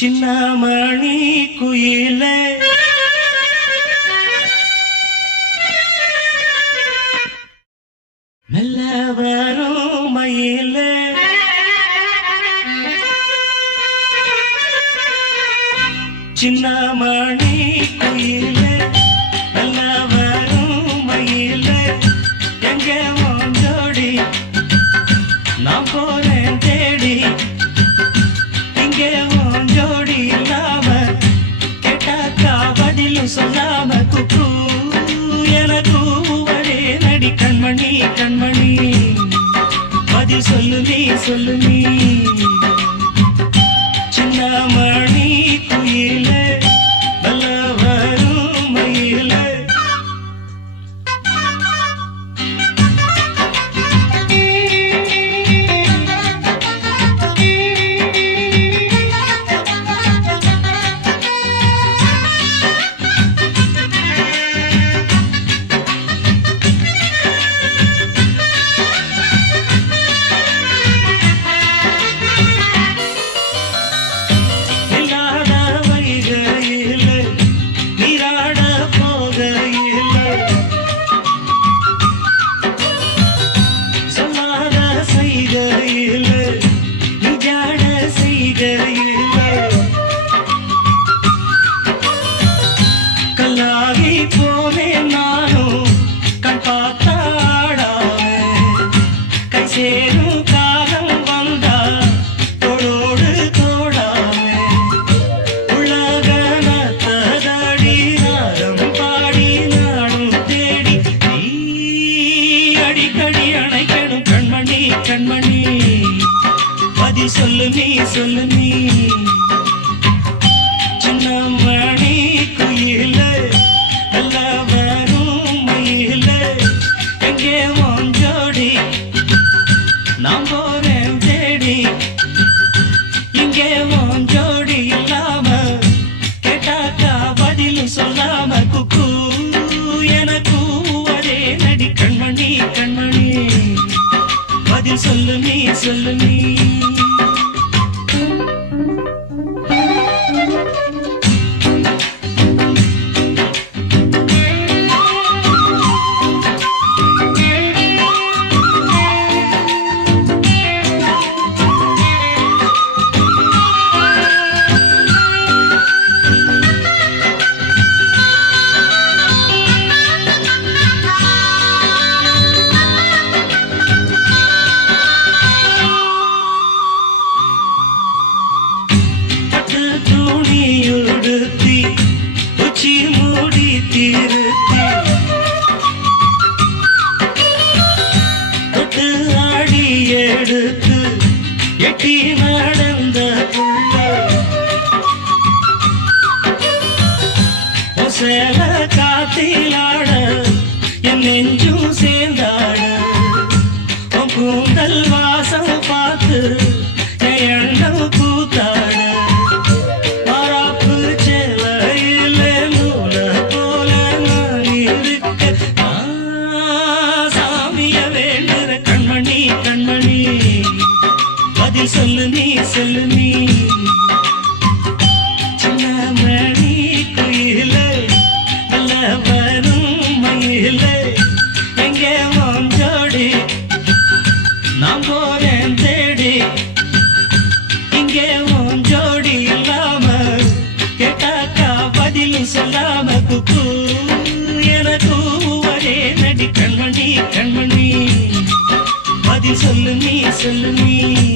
சின்னமணி குயிலே. மெல்ல வரும் மயிலே. சின்னமணி குயிலே. பதிலும் சொல்லாம குக்கு என கூவரே நடி கண்மணி கண்மணி. பதில் சொல்லு நீ சொல்லு நீ. சின்னமணி சொல்லு நீ சொல்லு நீ. இங்கே உன் இல்லாம கேட்டாக்கா பதிலும் சொல்லாம குக்கு. எனக்கு ஒரே நடி கண்மணி கண்மணி. பதில் சொல்லு நீ சொல்லு நடந்த புள்ள காத்திலாட என் நெஞ்சும் சொல்லு நீ சொல்லு நீ. சின்னமணி குயில நல்ல வரும் மயில. எங்கே உன் ஜோடி? நான் போறேன் தேடி. இங்கே உன் ஜோடி இல்லாம கேட்டாக்கா பதில் சொல்லாம குக்கு எனக்கு ஒரே நடி கண்மணி கண்மணி. பதில் சொல்லு நீ சொல்லு நீ.